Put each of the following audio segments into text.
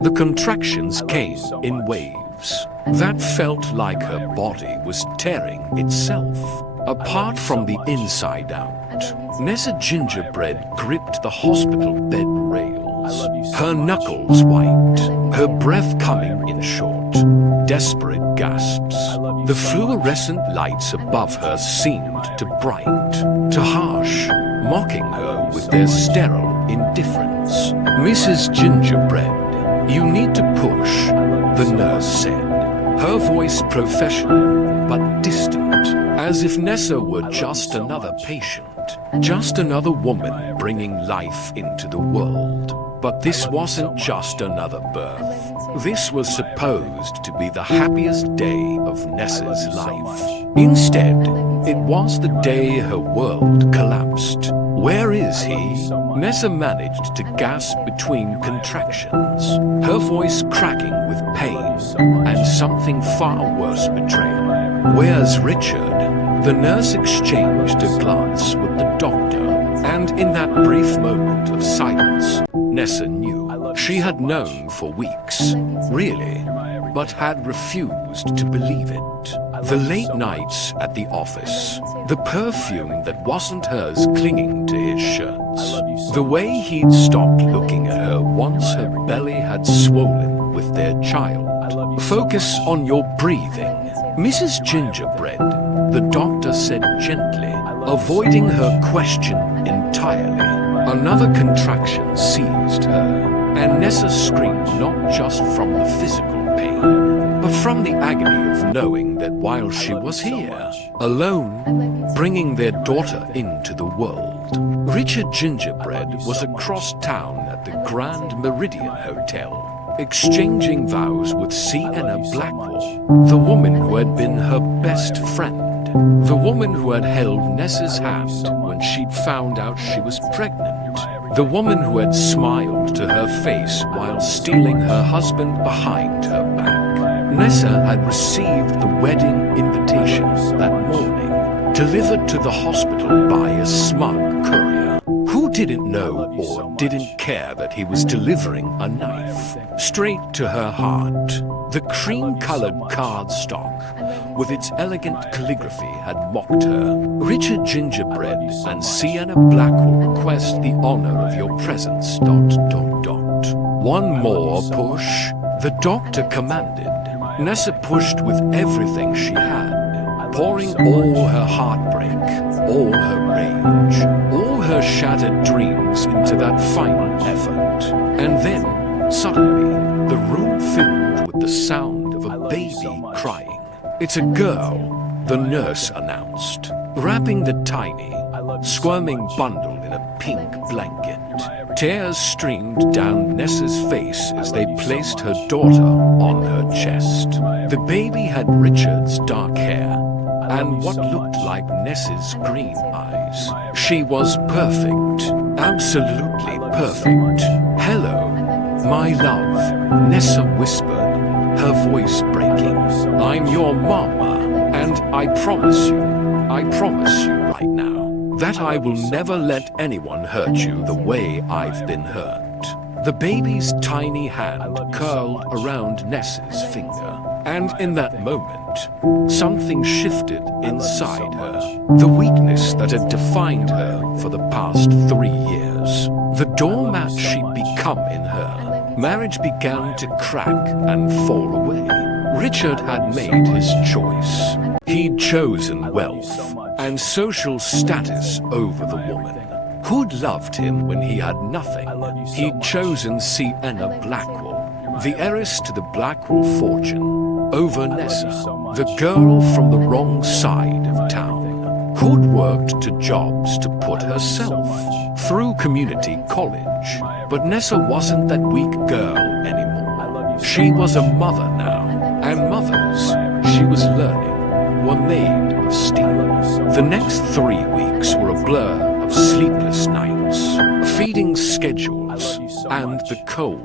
The contractions came in waves that felt like her body was tearing itself apart from the inside out. Nessa Gingerbread gripped the hospital bed rails, her knuckles white, her breath coming in short, desperate gasps. The fluorescent lights above her seemed to bright, to harsh, mocking her with their sterile indifference. "Mrs. Gingerbread, you need to push," the nurse said, her voice professional but distant, as if Nessa were just another patient, just another woman bringing life into the world. But this wasn't just another birth. This was supposed to be the happiest day of Nessa's life. Instead, it was the day her world collapsed. "Where is he?" Nessa managed to gasp between contractions, her voice cracking with pain and something far worse, betrayal. "Where's Richard?" The nurse exchanged a glance with the doctor, and in that brief moment of silence, Nessa knew. She had known for weeks, really, but had refused to believe it. The late nights at the office, the perfume that wasn't hers clinging to his shirts, the way he'd stopped looking at her once her belly had swollen with their child. "Focus on your breathing, Mrs. Gingerbread," the doctor said gently, avoiding her question entirely. Another contraction seized her, and Nessa screamed not just from the physical pain, but from the agony of knowing that while she was here, alone, bringing their daughter into the world, Richard Gingerbread was across town at the Grand Meridian Hotel, exchanging vows with Sienna Blackwell, the woman who had been her best friend, the woman who had held Nessa's hand when she'd found out she was pregnant, the woman who had smiled to her face while stealing her husband behind her back. Nessa had received the wedding invitation that morning, delivered to the hospital by a smug courier who didn't know or didn't care that he was delivering a knife straight to her heart. The cream-colored cardstock with its elegant calligraphy had mocked her. "Richard Gingerbread and Sienna Blackwell request the honor of your presence, ... One more push," the doctor commanded. Nessa pushed with everything she had, pouring all her heartbreak, all her rage, all her shattered dreams into that final effort. And then, suddenly, the room filled with the sound of a baby crying. "It's a girl," the nurse announced, wrapping the tiny, squirming bundle in a pink blanket. Tears streamed down Nessa's face as they placed her daughter on her chest. The baby had Richard's dark hair and what looked like Nessa's green eyes. She was perfect, absolutely perfect. "Hello, my love," Nessa whispered, her voice breaking. "I'm your mama, and I promise you right now, that I will never let anyone hurt you the way I've been hurt." The baby's tiny hand curled around Nessa's finger, and in that moment, something shifted inside her. The weakness that had defined her for the past 3 years, the doormat she'd become in her, marriage began to crack and fall away. Richard had made his choice. He'd chosen wealth and social status over the woman who'd loved him when he had nothing. He'd chosen Sienna Blackwell, the heiress to the Blackwell fortune, over Nessa, the girl from the wrong side of town, who'd worked 2 jobs to put herself through community college. But Nessa wasn't that weak girl anymore. She was a mother now, and mothers, she was learning, were made of steel. The next 3 weeks were a blur of sleepless nights, feeding schedules, and the cold,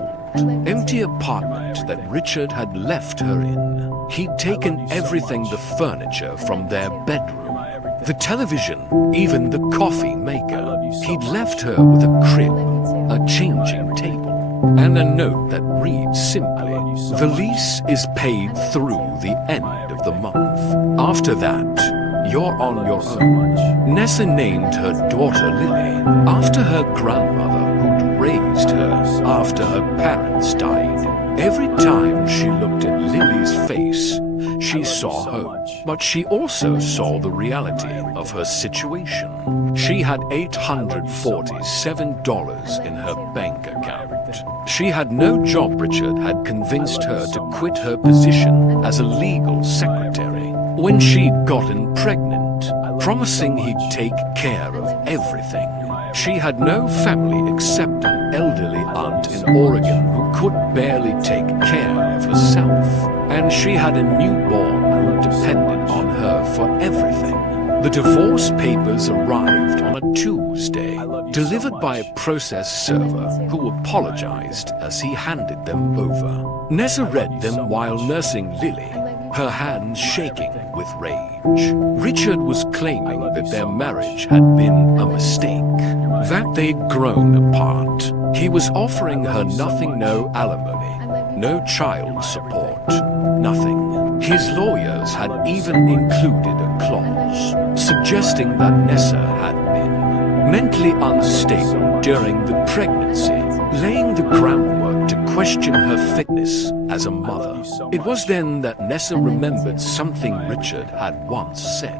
empty apartment that Richard had left her in. He'd taken everything, the furniture from their bedroom, the television, even the coffee maker. He'd left her with a crib, a changing table, and a note that reads simply, "The lease is paid through the end of the month. After that, you're on your own." Nessa named her daughter Lily after her grandmother who'd raised her after her parents died. Every time she looked at Lily's face, she saw hope, but she also saw the reality of her situation. She had $847 in her bank account. She had no job. Richard had convinced her to quit her position as a legal secretary when she'd gotten pregnant, promising he'd take care of everything. She had no family except an elderly aunt in Oregon who could barely take care of herself, and she had a newborn who depended on her for everything. The divorce papers arrived on a Tuesday, delivered by a process server who apologized as he handed them over. Nessa read them while nursing Lily, her hands shaking with rage. Richard was claiming that their marriage had been a mistake, that they'd grown apart. He was offering her nothing, no alimony, no child support, nothing. His lawyers had even included a clause suggesting that Nessa had been mentally unstable during the pregnancy, laying the groundwork to question her fitness as a mother. It was then that Nessa remembered something Richard had once said,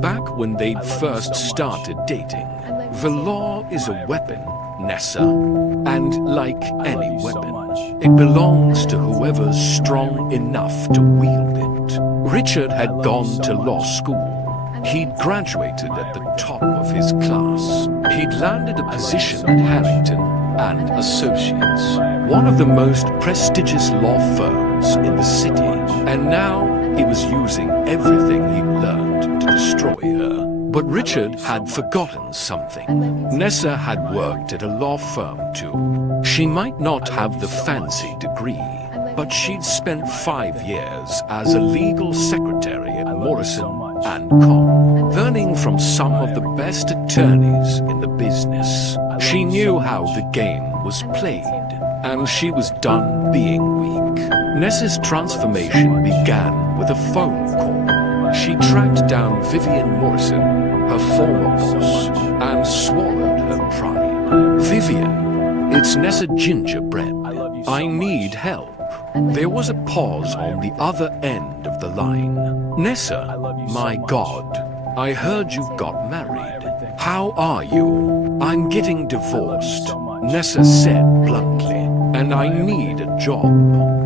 back when they'd first started dating. "The law is a weapon, Nessa, and like any weapon, it belongs to whoever's strong enough to wield it." Richard had gone to law school. He'd graduated at the top of his class. He'd landed a position at Harrington and Associates, one of the most prestigious law firms in the city, and now he was using everything he'd learned to destroy her. But Richard had forgotten something. Nessa had worked at a law firm too. She might not have the fancy degree, but she'd spent 5 years as a legal secretary at Morrison and Com, learning from some of the best attorneys in the business. She knew how the game was played, and she was done being weak. Nessa's transformation began with a phone call. She tracked down Vivian Morrison, her former boss, and swallowed her pride. "Vivian, it's Nessa Gingerbread. I need help." There was a pause on the other end of the line. "Nessa, my God, I heard you got married. How are you?" "I'm getting divorced," Nessa said bluntly, "and I need a job.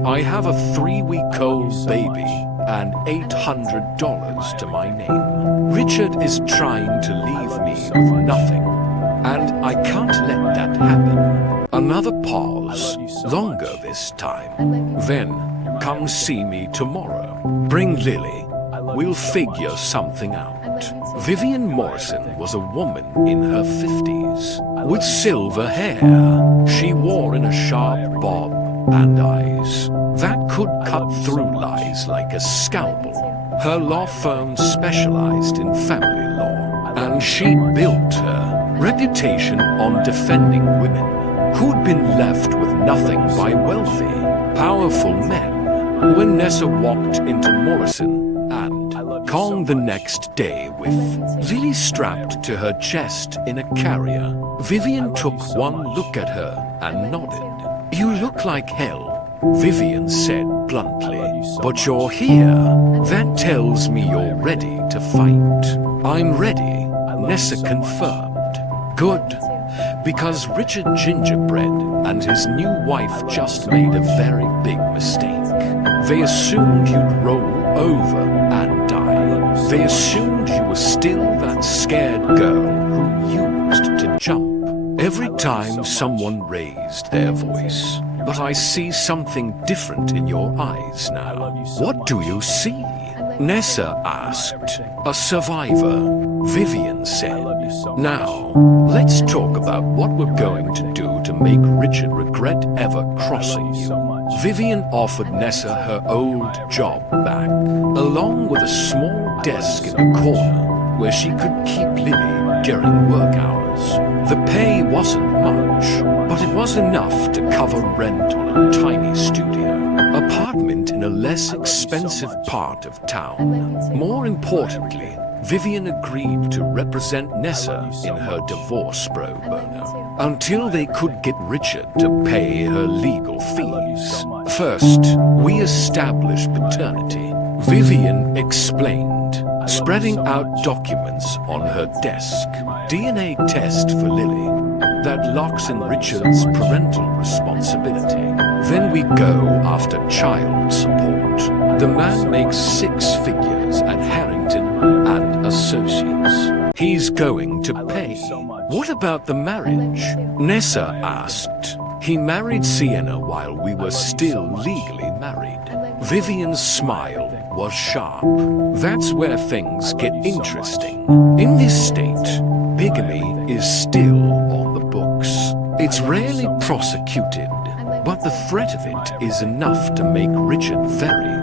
I have a 3-week-old baby and $800 to my name. Richard is trying to leave me with nothing, and I can't let that happen." Another pause, longer this time. "Then, come see me tomorrow. Bring Lily. We'll figure something out." Vivian Morrison was a woman in her 50s, with silver hair she wore in a sharp bob and eyes that could cut through lies like a scalpel. Her law firm specialized in family law, and she built her reputation on defending women who'd been left with nothing by wealthy, powerful men. When Nessa walked into Morrison and Com the next day with Lily strapped to her chest in a carrier, Vivian took one look at her and nodded. "You look like hell," Vivian said bluntly, "but you're here. That tells me you're ready to fight." "I'm ready," Nessa confirmed. "Good. Because Richard Gingerbread and his new wife just made a very big mistake. They assumed you'd roll over and die. They assumed you were still that scared girl who used to jump every time someone raised their voice. But I see something different in your eyes now." "What do you see?" Nessa asked. "A survivor," Vivian said. "Now, let's talk about what we're going to do to make Richard regret ever crossing you." Vivian offered Nessa her old job back, along with a small desk in the corner where she could keep Lily during work hours. The pay wasn't much, but it was enough to cover rent on a tiny studio apartment in a less expensive part of town. More importantly, Vivian agreed to represent Nessa in her divorce pro bono until they could get Richard to pay her legal fees. First, we established paternity, Vivian explained, spreading out documents on her desk. DNA test for Lily that locks in Richard's parental responsibility. Then we go after child support. The man makes 6 figures at Harrington and Associates. He's going to pay. What about the marriage? Nessa asked. He married Sienna while we were still legally married. Vivian's smile was sharp. That's where things get interesting. In this state, bigamy is still on the books. It's rarely prosecuted, but the threat of it is enough to make Richard very,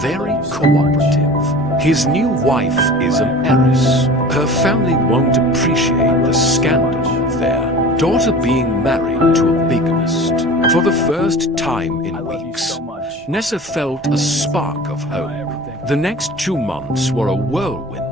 very cooperative. His new wife is an heiress. Her family won't appreciate the scandal of their daughter being married to a bigamist. For the first time in weeks, Nessa felt a spark of hope. The next 2 months were a whirlwind.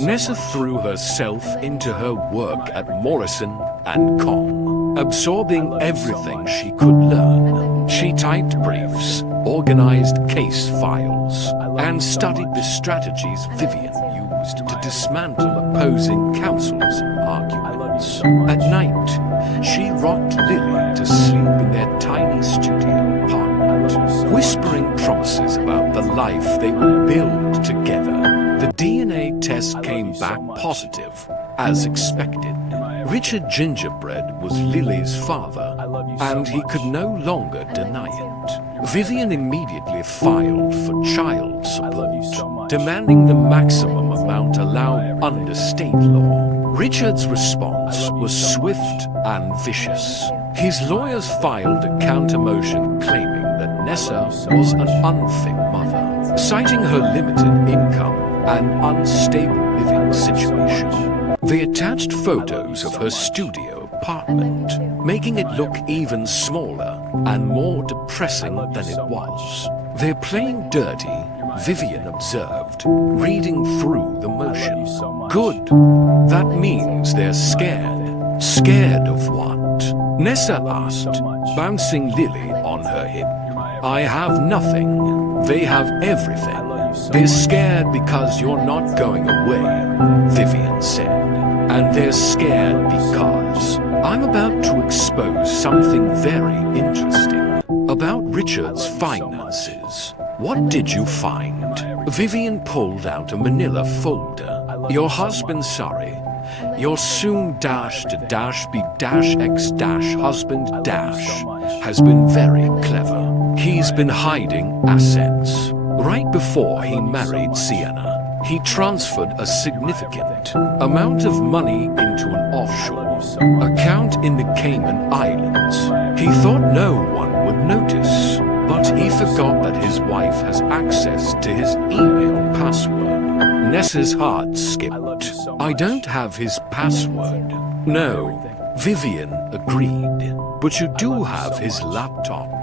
Nessa threw herself into her work at Morrison and Kong, absorbing everything she could learn. She typed briefs, organized case files, and studied the strategies Vivian used to dismantle opposing counsel's arguments. At night, she rocked Lily to sleep in their tiny studio apartment, whispering promises about the life they would build together. The DNA test came back positive, as expected. Richard Gingerbread was Lily's father, and he could no longer deny it. Vivian immediately filed for child support, demanding the maximum amount allowed under state law. Richard's response was swift and vicious. His lawyers filed a counter-motion claiming that Nessa was an unfit mother, citing her limited income and unstable living situation. They attached photos of her studio apartment, making it look even smaller and more depressing than it was. They're playing dirty, Vivian observed, reading through the motion. Good. That means they're scared. Scared of what? Nessa asked, bouncing Lily on her hip. I have nothing. They have everything. They're scared because you're not going away, Vivian said. And they're scared because I'm about to expose something very interesting about Richard's finances. What did you find? Vivian pulled out a manila folder. Your husband, sorry. Your soon dash to dash be dash x dash husband dash has been very clever. He's been hiding assets. Right before he married Sienna, he transferred a significant amount of money into an offshore account in the Cayman Islands. He thought no one would notice, but he forgot that his wife has access to his email password. Nessa's heart skipped. I don't have his password. No, Vivian agreed. But you do have his laptop.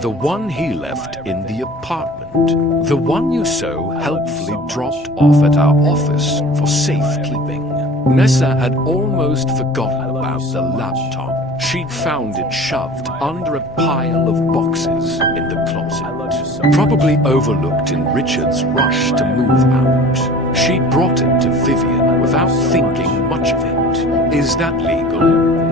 The one he left in the apartment. The one you so helpfully dropped off at our office for safekeeping. Nessa had almost forgotten about the laptop. She'd found it shoved under a pile of boxes in the closet, probably overlooked in Richard's rush to move out. She'd brought it to Vivian without thinking much of it. Is that legal?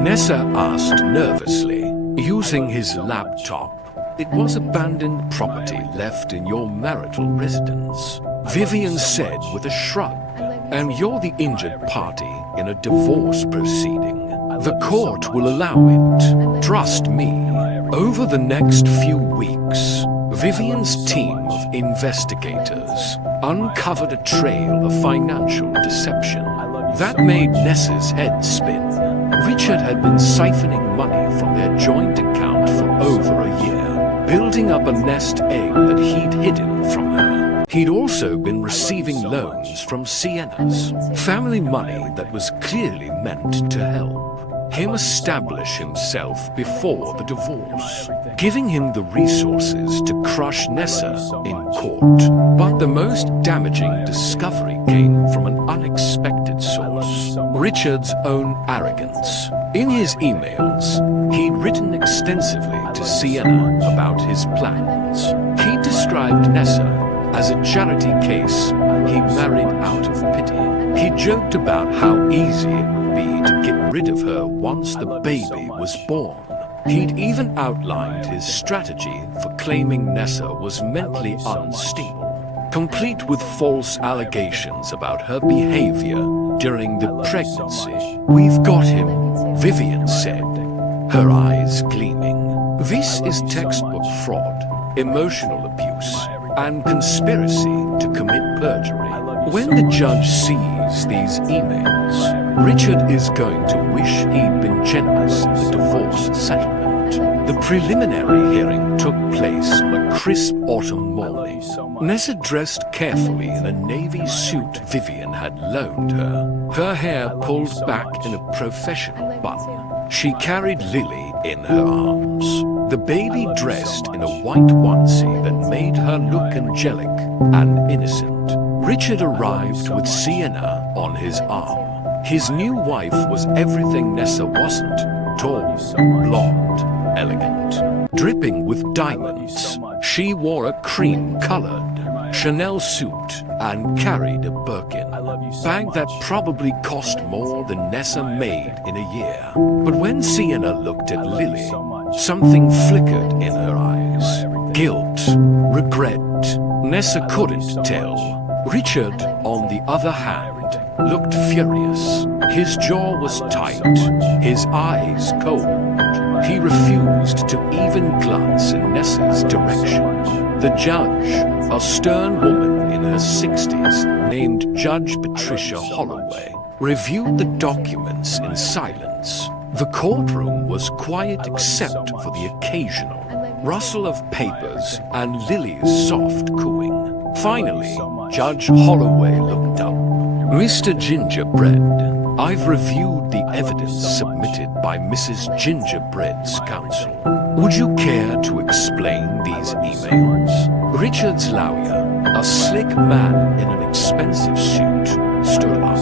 Nessa asked nervously, using his laptop. It was abandoned property left in your marital residence, Vivian said with a shrug. And you're the injured party in a divorce proceeding. The court will allow it. Trust me. Over the next few weeks, Vivian's team of investigators uncovered a trail of financial deception that made Nessa's head spin. Richard had been siphoning money from their joint account for over a year, building up a nest egg that he'd hidden from her. He'd also been receiving loans from Sienna's family, money that was clearly meant to help. him establish himself before the divorce, giving him the resources to crush Nessa in court. But the most damaging discovery came from an unexpected source: Richard's own arrogance. In his emails, he'd written extensively to Sienna about his plans. He described Nessa as a charity case he married out of pity. He joked about how easy it would be to get rid of her once the baby was born. He'd even outlined his strategy for claiming Nessa was mentally unstable, complete with false allegations about her behavior during the pregnancy. "We've got him," Vivian said, her eyes gleaming. This is textbook fraud, emotional abuse, and conspiracy to commit perjury. When the judge sees these emails, Richard is going to wish he'd been generous in the divorce settlement. The preliminary hearing took place on a crisp autumn morning. Nessa dressed carefully in a navy suit Vivian had loaned her, her hair pulled back in a professional bun. She carried Lily in her arms, the baby dressed in a white onesie that made her look angelic and innocent. Richard arrived with Sienna on his arm. His new wife was everything Nessa wasn't: tall, blonde, elegant, dripping with diamonds. She wore a cream-colored Chanel suit and carried a Birkin bag that probably cost more than Nessa made in a year. But when Sienna looked at Lily, something flickered in her eyes. Guilt, regret. Nessa couldn't tell. Richard, on the other hand, looked furious. His jaw was tight, his eyes cold. He refused to even glance in Nessa's direction. The judge, a stern woman in her 60s named Judge Patricia Holloway, reviewed the documents in silence. The courtroom was quiet except for the occasional rustle of papers and Lily's soft cooing. Finally, Judge Holloway looked up. "Mr. Gingerbread, I've reviewed the evidence submitted by Mrs. Gingerbread's counsel. Would you care to explain these emails?" Richard's lawyer, a slick man in an expensive suit, stood up.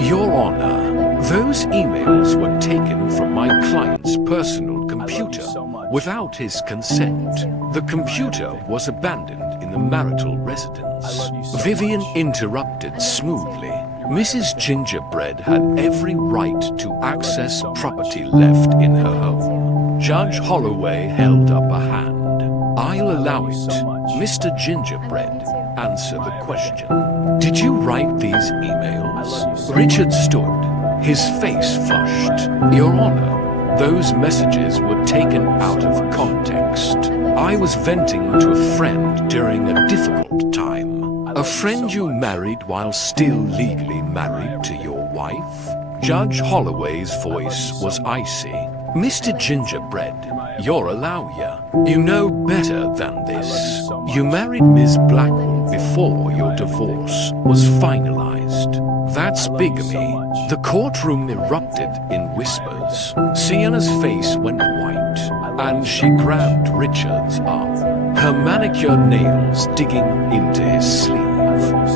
"Your Honor, those emails were taken from my client's personal computer without his consent. The computer was abandoned in the marital residence." Vivian interrupted smoothly. Mrs. Gingerbread had every right to access property left in her home. Judge Holloway held up a hand. "I'll allow it. Mr. Gingerbread, answer the question. Did you write these emails?" Richard stood, his face flushed. "Your Honor, those messages were taken out of context. I was venting to a friend during a difficult time." "A friend you married while still legally married to your wife?" Judge Holloway's voice was icy. "Mr. Gingerbread, you're a lawyer. You know better than this. You married Ms. Blackwell before your divorce was finalized. That's bigamy." The courtroom erupted in whispers. Sienna's face went white, and she grabbed Richard's arm, her manicured nails digging into his sleeve.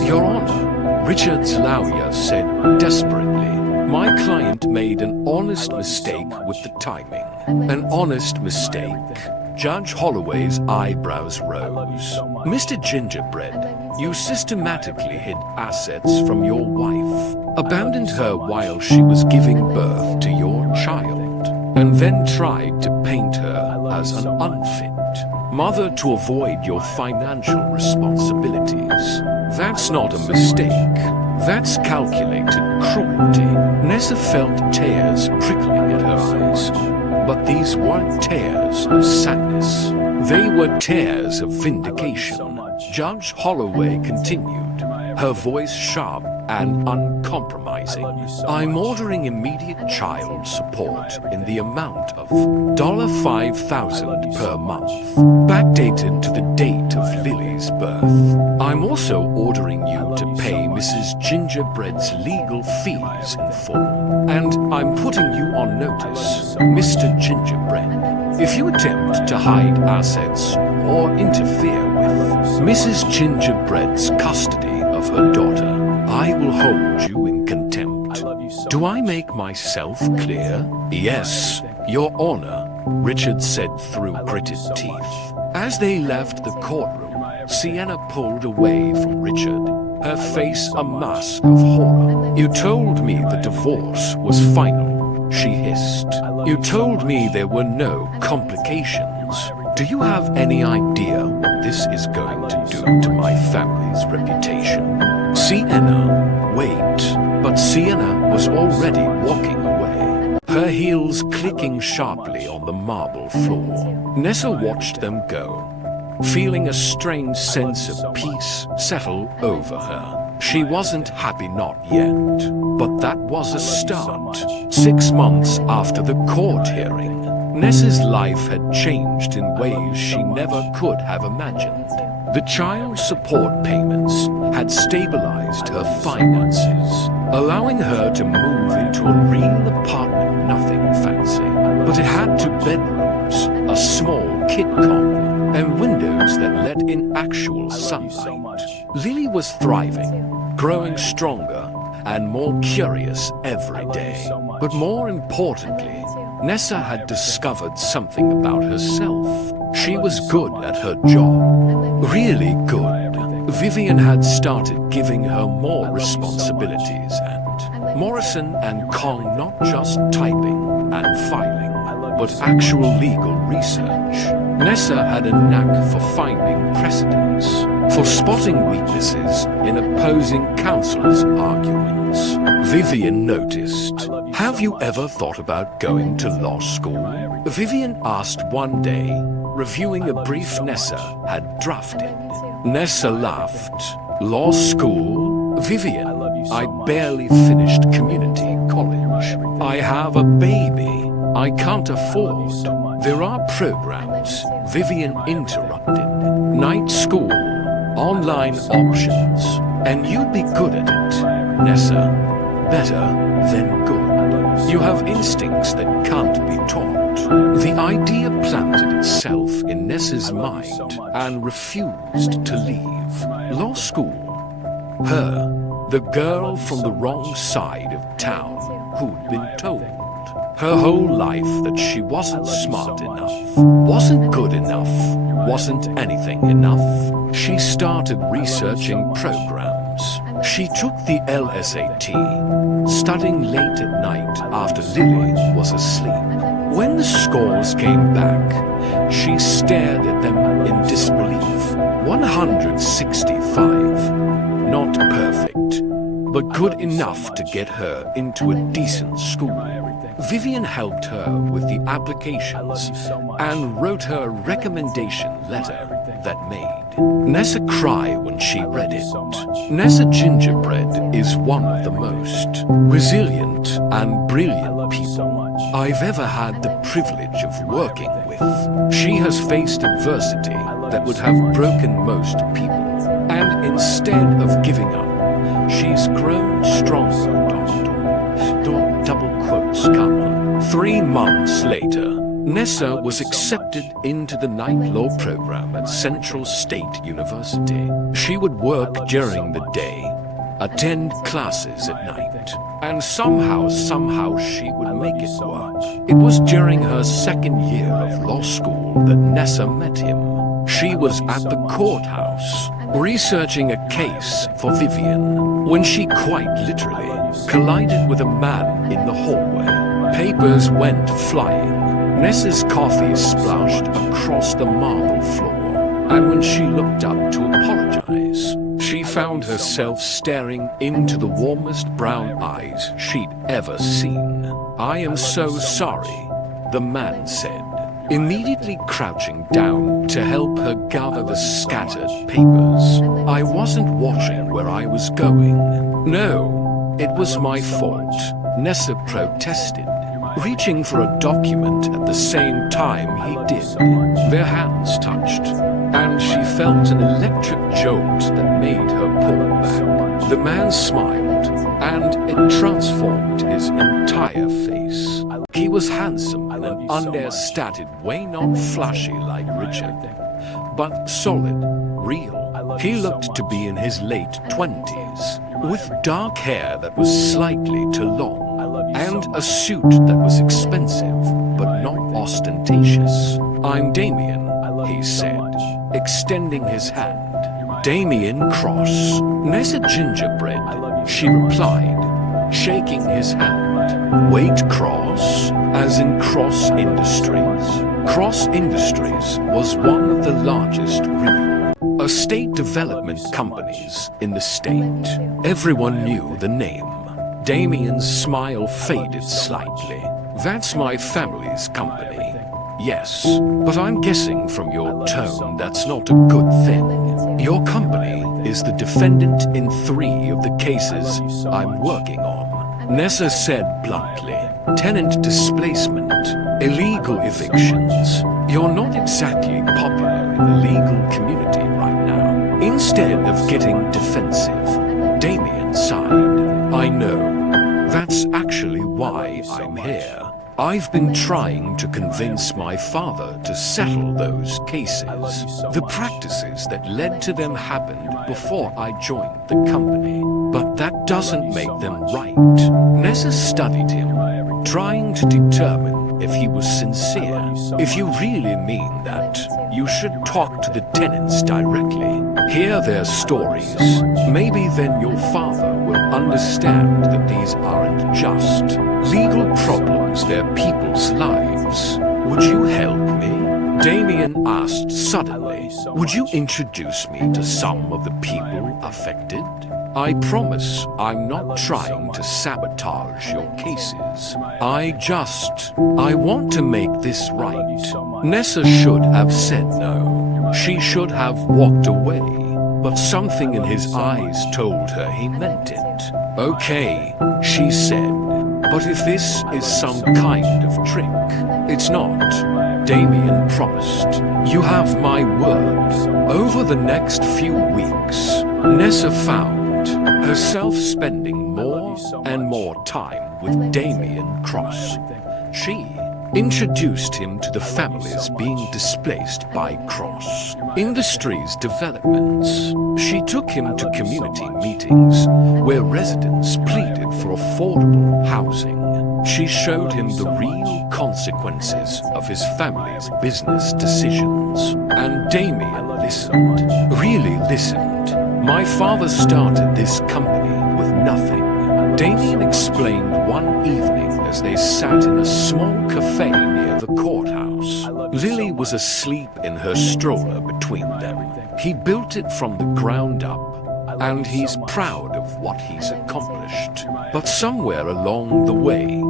"Your Honor," Richard's lawyer said desperately, "my client made an honest mistake with the timing." "An honest mistake?" Judge Holloway's eyebrows rose. "Mr. Gingerbread, you systematically hid assets from your wife, abandoned her while she was giving birth to your child, and then tried to paint her as an unfit mother to avoid your financial responsibilities. That's not a mistake. That's calculated cruelty." Nessa felt tears prickling at her eyes. But these weren't tears of sadness. They were tears of vindication. Judge Holloway continued, her voice sharp and uncompromising. "I'm ordering immediate child support in the amount of $5,000 per month, backdated to the date of Lily's birth. I'm also ordering you to pay Mrs. Gingerbread's legal fees in full. And I'm putting you on notice, Mr. Gingerbread. If you attempt to hide assets or interfere with Mrs. Gingerbread's custody of her daughter, I will hold you in contempt. Do I make myself clear? Yes, Your Honor, Richard said through gritted teeth. As they left the courtroom, Sienna pulled away from Richard, her face a mask of horror. You told me the divorce was final, she hissed. You told me there were no complications. Do you have any idea what this is going to do to my family's reputation? Sienna, wait. But Sienna was already walking away, her heels clicking sharply on the marble floor. Nessa watched them go, feeling a strange sense of peace settle over her. She wasn't happy, not yet, but that was a start. 6 months after the court hearing, Nessa's life had changed in ways she never could have imagined. The child support payments had stabilized her finances, allowing her to move into a real apartment, nothing fancy. But it had 2 bedrooms, a small kid common, and windows that let in actual sunlight. Lily was thriving, growing stronger and more curious every day. But more importantly, Nessa had discovered something about herself. She was good at her job, really good. Vivian had started giving her more responsibilities, and Morrison and Kong not just typing and filing, but actual legal research. Nessa had a knack for finding precedents, for spotting weaknesses in opposing counsel's arguments. Vivian noticed. Have you ever thought about going to law school? Vivian asked one day, reviewing a brief Nessa had drafted. Nessa laughed. Law school? Vivian, I barely finished community college. I have a baby. I can't afford. There are programs, Vivian interrupted. Night school, online options, and you'd be good at it, Nessa. Better than good. You have instincts that can't be taught. The idea planted itself in Nessa's mind and refused to leave. Law school. Her, the girl from the wrong side of town who'd been told her whole life that she wasn't smart enough, wasn't good enough, wasn't anything enough. She started researching programs. She took the LSAT, studying late at night after Lily was asleep. When the scores came back, she stared at them in disbelief. 165. Not perfect, but good enough to get her into a decent school. Vivian helped her with the applications and wrote her a recommendation letter that made Nessa cry when she read it. Nessa Gingerbread is one of the most resilient and brilliant people I've ever had the privilege of working with. She has faced adversity that would have broken most people, and instead of giving up, she's grown stronger. Double quotes, comma. 3 months later, Nessa was accepted into the night law program at Central State University. She would work during the day, attend classes at night, and somehow she would make it work. It was during her 2nd year of law school that Nessa met him. She was at the courthouse, researching a case for Vivian, when she quite literally collided with a man in the hallway. Papers went flying. Nessa's coffee splashed across the marble floor, and when she looked up to apologize, she found herself staring into the warmest brown eyes she'd ever seen. I am so sorry, the man said, immediately crouching down to help her gather the scattered papers. I wasn't watching where I was going. No, it was my fault, Nessa protested, reaching for a document at the same time he did. Their hands touched, and she felt an electric jolt that made her pull back. The man smiled, and it transformed his entire face. He was handsome in an understated way, not flashy like Richard, but solid, real. He looked to be in his late 20s, with dark hair that was slightly too long, and a suit that was expensive, but not ostentatious. "I'm Damien," he said, extending his hand. "Damien Cross, Nessa Gingerbread," she replied, shaking his hand. "Wait, Cross? As in Cross Industries?" Cross Industries was one of the largest real estate development companies in the state. Everyone knew the name. Damien's smile faded slightly. "That's my family's company." "Yes, but I'm guessing from your tone that's not a good thing. Your company is the defendant in 3 of the cases I'm working on," Nessa said bluntly. "Tenant displacement, illegal evictions. You're not exactly popular in the legal community right now." Instead of getting defensive, Damien sighed. "I know. That's actually why I'm here. I've been trying to convince my father to settle those cases. The practices that led to them happened before I joined the company, but that doesn't make them right." Nessa studied him, trying to determine if he was sincere. "If you really mean that, you should talk to the tenants directly. Hear their stories. Maybe then your father will understand that these aren't just legal problems, they're people's lives. Would you help me?" Damien asked suddenly. "Would you introduce me to some of the people affected? I promise I'm not trying to sabotage your cases. I want to make this right." Nessa should have said no. She should have walked away, but something in his eyes told her he meant it. "Okay," she said, "but if this is some kind of trick, it's not," Damien promised. "You have my word." Over the next few weeks, Nessa found herself spending more and more time with Damien Cross. She introduced him to the families being displaced by Cross Industries developments. She took him to community meetings where residents pleaded for affordable housing. She showed him the real consequences of his family's business decisions. And Damien listened, really listened. "My father started this company with nothing," Damien explained one evening as they sat in a small cafe near the courthouse. Lily was asleep in her stroller between them. He built it from the ground up, and he's proud of what he's accomplished. But somewhere along the way,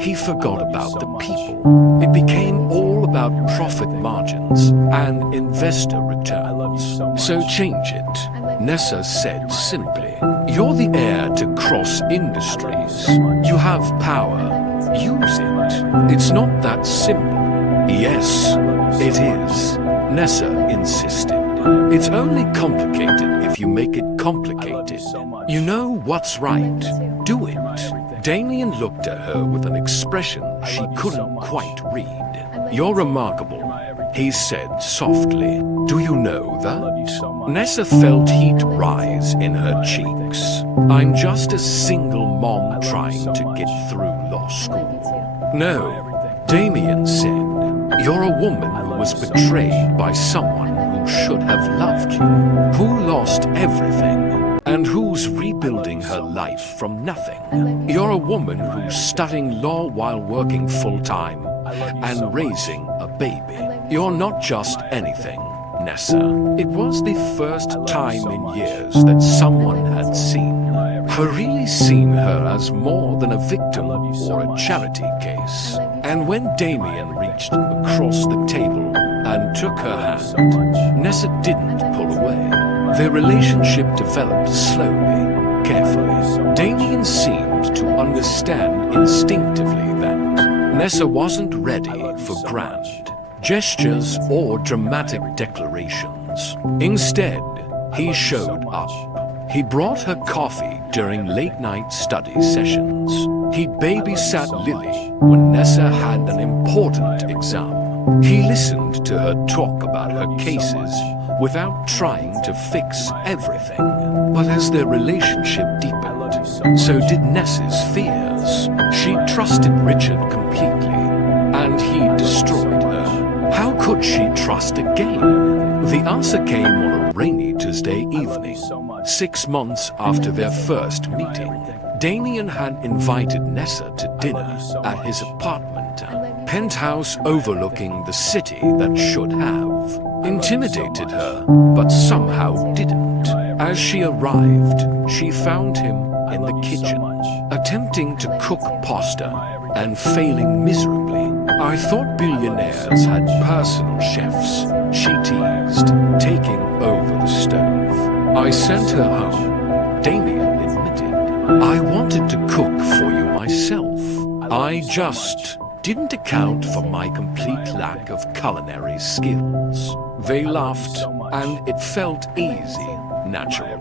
he forgot about the people. It became all about profit margins and investor returns. "So change it," Nessa said simply. "You're the heir to Cross Industries. You have power. Use it. It's not that simple." "Yes, it is," Nessa insisted. "It's only complicated if you make it complicated. You know what's right. Do it." Damien looked at her with an expression she couldn't quite read. "You're remarkable," he said softly. "Do you know that?" Nessa felt heat rise in her cheeks. "I'm just a single mom trying to get through law school." "No," Damien said. "You're a woman who was betrayed by someone who should have loved you, who lost everything, and who's rebuilding her life from nothing. You're a woman who's studying law while working full-time and raising a baby. You're not just anything, Nessa." It was the first time in years that someone had really seen her as more than a victim or a charity case. And when Damien reached across the table and took her hand, Nessa didn't pull away. Their relationship developed slowly, carefully. Damien seemed to understand instinctively that Nessa wasn't ready for grand gestures or dramatic declarations. plans. Instead, he showed up. He brought her coffee during late-night study sessions. He babysat Lily when Nessa had an important exam. He listened to her talk about her cases without trying to fix everything. But as their relationship deepened, so did Nessa's fears. She trusted Richard completely, and he destroyed her. How could she trust again? The answer came on a rainy Tuesday evening, 6 months after their first meeting. Damien had invited Nessa to dinner at his apartment, a penthouse overlooking the city that should have intimidated her, but somehow didn't. As she arrived, she found him in the kitchen, attempting to cook pasta and failing miserably. I thought billionaires had personal chefs, she teased, taking over the stove. I sent her home, Damien admitted. I wanted to cook for you myself. I just didn't account for my complete lack of culinary skills. They laughed, and it felt easy, natural.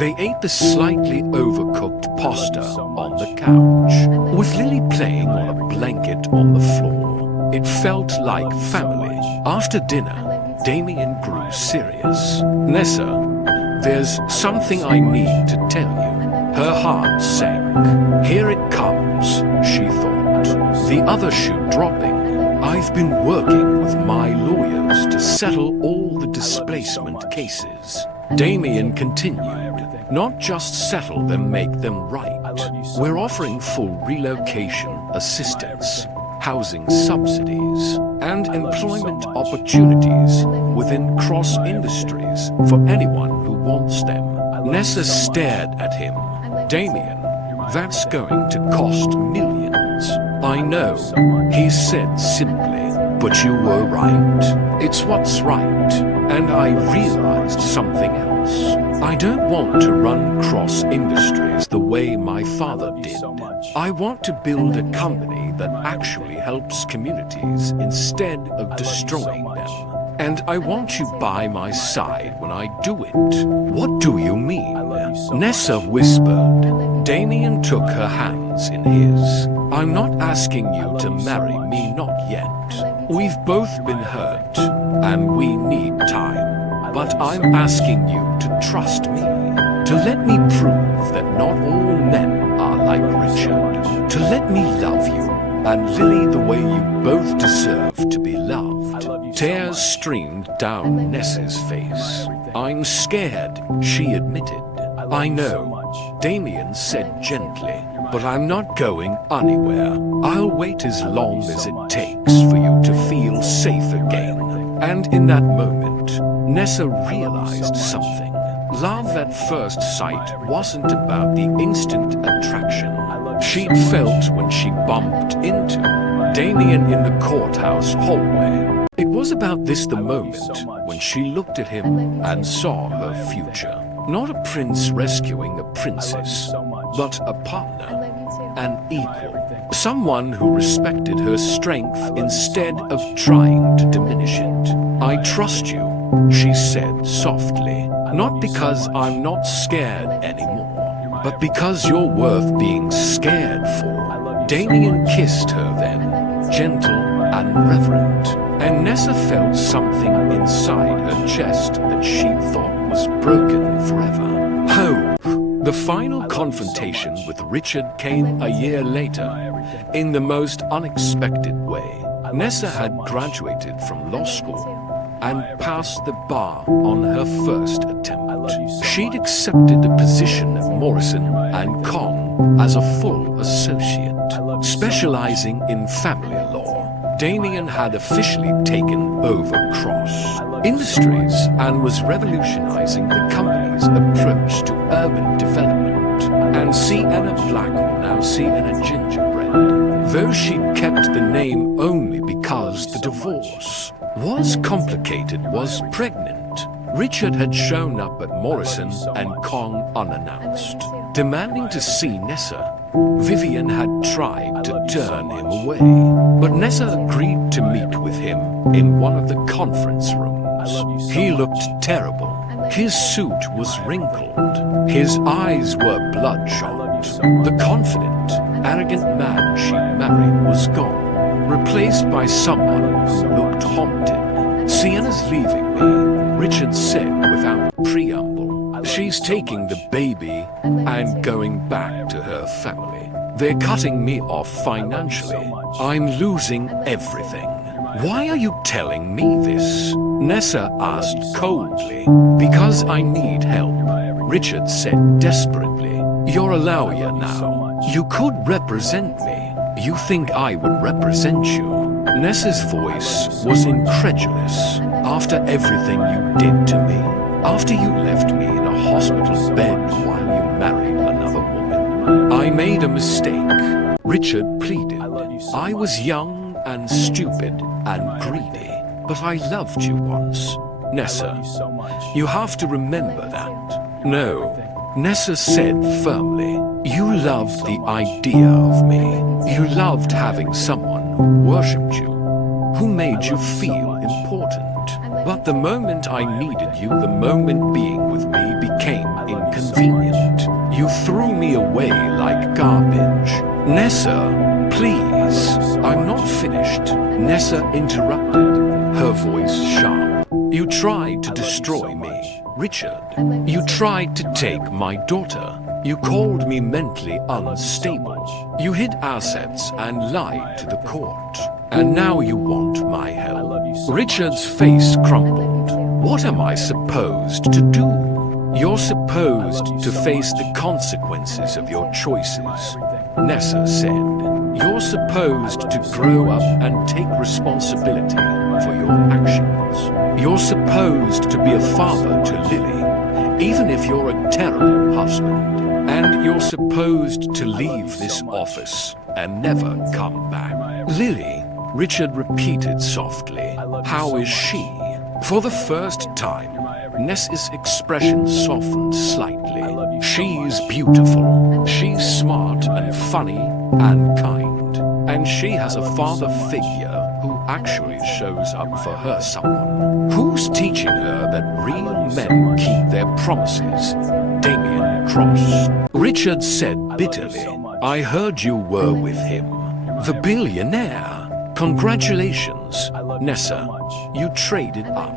They ate the slightly overcooked pasta on the couch, with Lily playing on a blanket on the floor. It felt like family. After dinner, Damien grew serious. Nessa, there's something I need to tell you. Her heart sank. Here it comes, she thought. The other shoe dropping. I've been working with my lawyers to settle all the displacement cases. Damien continued. Not just settle them, make them right. We're offering full relocation assistance, housing subsidies, and employment opportunities within cross-industries for anyone who wants them. Nessa stared at him. Damien, that's going to cost millions. I know, he said simply, but you were right. It's what's right. And I realized something else. I don't want to run cross-industries the way my father did. I want to build a company that actually helps communities instead of destroying them. And I want you by my side when I do it. What do you mean? Nessa whispered. Damien took her hands in his. I'm not asking you to marry me, not yet. We've both been hurt, and we need time. But I'm asking you to trust me, to let me prove that not all men are like Richard, to let me love you, and Lily the way you both deserve to be loved. Tears streamed down Nessa's face. I'm scared, she admitted. I know, Damien said gently, but I'm not going anywhere. I'll wait as long as it takes for you to feel safe again. And in that moment, Nessa realized something. Love at first sight wasn't about the instant attraction she'd felt when she bumped into Damien in the courthouse hallway. It was about the moment when she looked at him and saw her future. Not a prince rescuing a princess, but a partner, an equal. Someone who respected her strength instead of trying to diminish it. I trust you, she said softly, not because I'm not scared anymore, but because you're worth being scared for. Damien kissed her then, gentle and reverent, and Nessa felt something inside her chest that she thought was broken forever. Hope. The final confrontation with Richard came a year later, in the most unexpected way. Nessa had graduated from law school and passed the bar on her first attempt. She'd accepted a position at Morrison & Kong as a full associate, specializing in family law. Damien had officially taken over Cross Industries and was revolutionizing the company's approach to urban development. And Sienna Black will now Sienna Gingerbread, though she'd kept the name only because the divorce was complicated, was pregnant. Richard had shown up at Morrison & Kong unannounced, demanding to see Nessa. Vivian had tried to turn him away, but Nessa agreed to meet with him in one of the conference rooms. clothes. He looked terrible. His suit was wrinkled. His eyes were bloodshot. The confident, arrogant man she married was gone, replaced by someone who looked haunted. Sienna's leaving me, Richard said without preamble. She's taking the baby and going back to her family. They're cutting me off financially. I'm losing everything. Why are you telling me this? Nessa asked coldly. Because I need help, Richard said desperately. You're a lawyer now. You could represent me. You think I would represent you? Nessa's voice was incredulous. After everything you did to me, after you left me in a hospital bed while you married another woman, I made a mistake, Richard pleaded. I was young and stupid and greedy, but I loved you once. Nessa, you have to remember that. No, Nessa said firmly. You loved the idea of me. You loved having someone who worshipped you, who made you feel important. But the moment I needed you, the moment being with me became inconvenient. You threw me away like garbage. Nessa, please. I'm not finished. Nessa interrupted, her voice sharp. You tried to destroy me, Richard. You tried to take my daughter. You called me mentally unstable. You hid assets and lied to the court. And now you want my help. Richard's face crumbled. What am I supposed to do? You're supposed to face the consequences of your choices, Nessa said. You're supposed to grow up and take responsibility for your actions. You're supposed to be a father to Lily, even if you're a terrible husband. And you're supposed to leave this office and never come back. Lily, Richard repeated softly. How is she? For the first time, Nessa's expression softened slightly. She's beautiful. She's smart and funny and kind. And she has a father figure who actually shows up for her someone. Who's teaching her that real men keep their promises? Damien Cross. Richard said bitterly, I heard you were with him. The billionaire. Congratulations, Nessa. You traded up.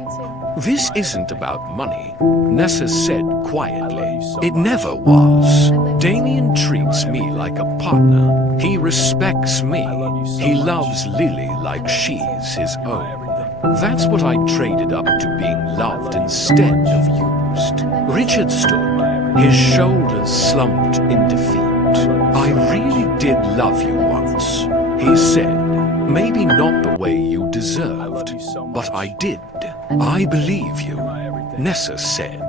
This isn't about money, Nessa said quietly. It never was. Damien treats me like a partner. He respects me. He loves Lily like she's his own. That's what I traded up to being loved instead of used. Richard stood, his shoulders slumped in defeat. I really did love you once, he said. Maybe not the way you deserved, but I did. I believe you, Nessa said.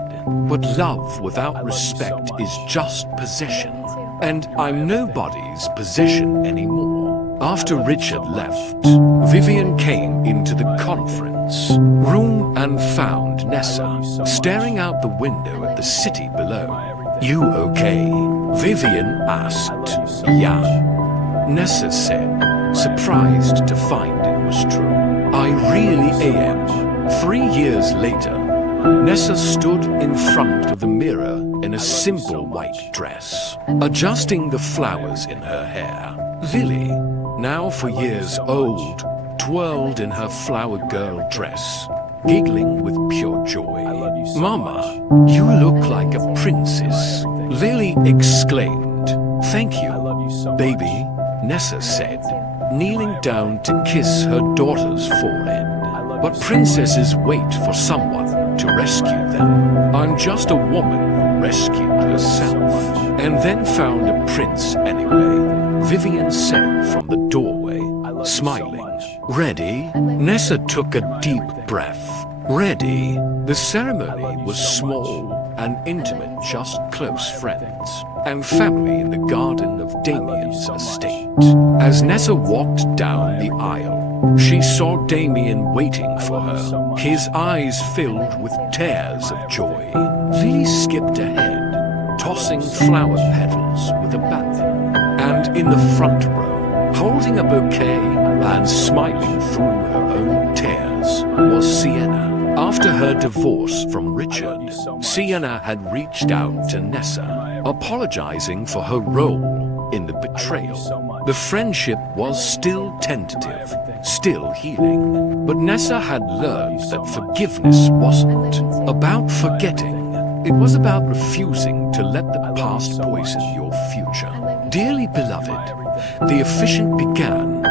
But love without respect is just possession, and I'm nobody's possession anymore. After Richard left, Vivian came into the conference room and found Nessa staring out the window at the city below. You okay? Vivian asked. Yeah, Nessa said, surprised to find it was true. I really am. 3 years later, Nessa stood in front of the mirror in a simple white dress, adjusting the flowers in her hair. Lily, now 4 years old, twirled in her flower girl dress, giggling with pure joy. Mama, you look like a princess, Lily exclaimed. Thank you, baby, Nessa said, kneeling down to kiss her daughter's forehead. But princesses wait for someone to rescue them. I'm just a woman who rescued herself, and then found a prince anyway, Vivian said from the doorway, smiling. Ready? Nessa took a deep breath. Ready? The ceremony was small and intimate, just close friends and family in the garden of Damien's estate. As Nessa walked down the aisle, she saw Damien waiting for her, his eyes filled with tears of joy. Lily skipped ahead, tossing flower petals with abandon, and in the front row, holding a bouquet and smiling through her own tears, was Sienna. After her divorce from Richard, Sienna had reached out to Nessa, apologizing for her role in the betrayal. The friendship was still tentative, still healing, but Nessa had learned that forgiveness wasn't about forgetting. It was about refusing to let the past poison your future. Dearly beloved, the efficient began,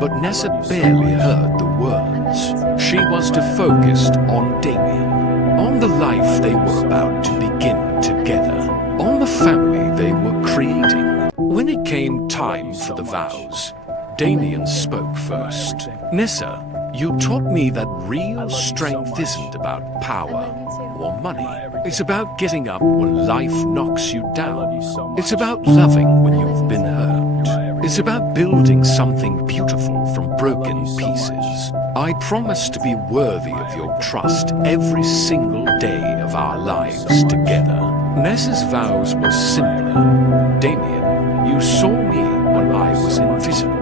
but Nessa barely heard the words. She was too focused on Damien, on the life they were about to begin together, on the family they were creating. When it came time for the vows, Damien spoke first. Nessa, you taught me that real strength isn't about power or money. It's about getting up when life knocks you down. It's about loving when you've been hurt. It's about building something beautiful from broken pieces. I promise to be worthy of your trust every single day of our lives together. Nessa's vows were simpler. Damien, you saw me when I was invisible.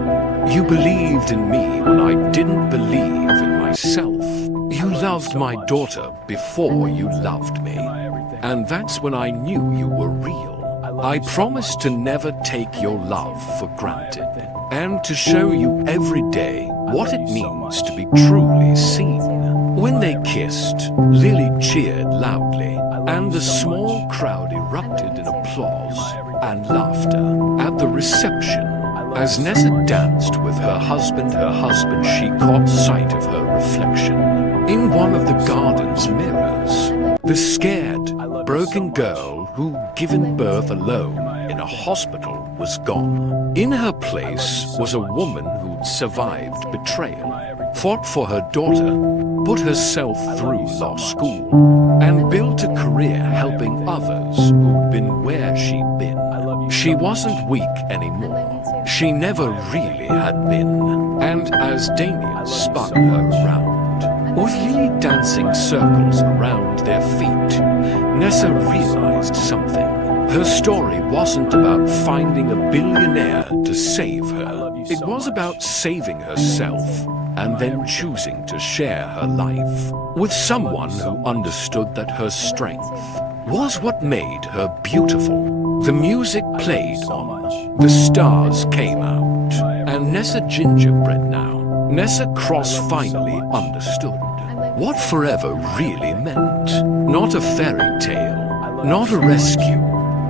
You believed in me when I didn't believe in myself. You loved my daughter before you loved me. And that's when I knew you were real. I promised to never take your love for granted, and to show you every day what it means to be truly seen. When they kissed, Lily cheered loudly, and the small crowd erupted in applause and laughter. At the reception, as Nessa danced with her husband, she caught sight of her reflection in one of the garden's mirrors. The scared, broken girl who'd given birth alone in a hospital was gone. In her place was a woman who'd survived betrayal, fought for her daughter, put herself through law school, and built a career helping others who'd been where she'd been. She wasn't weak anymore. She never really had been. And as Damien spun her around, with Lily dancing circles around their feet, Nessa realized something. Her story wasn't about finding a billionaire to save her. It was about saving herself and then choosing to share her life with someone who understood that her strength was what made her beautiful. The music played on, the stars came out, and Nessa Gingerbread now. Nessa Cross finally understood what forever really meant. Not a fairy tale, not a rescue,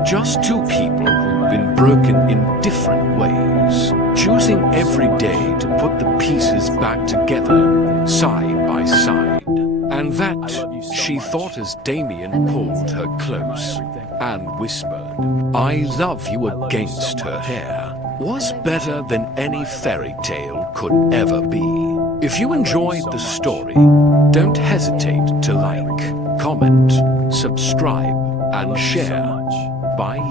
just two people who've been broken in different ways, choosing every day to put the pieces back together, side by side. And that, she thought as Damien pulled her close and whispered, "I love you," against her hair, was better than any fairy tale could ever be. If you enjoyed the story, don't hesitate to like, comment, subscribe, and share. Bye.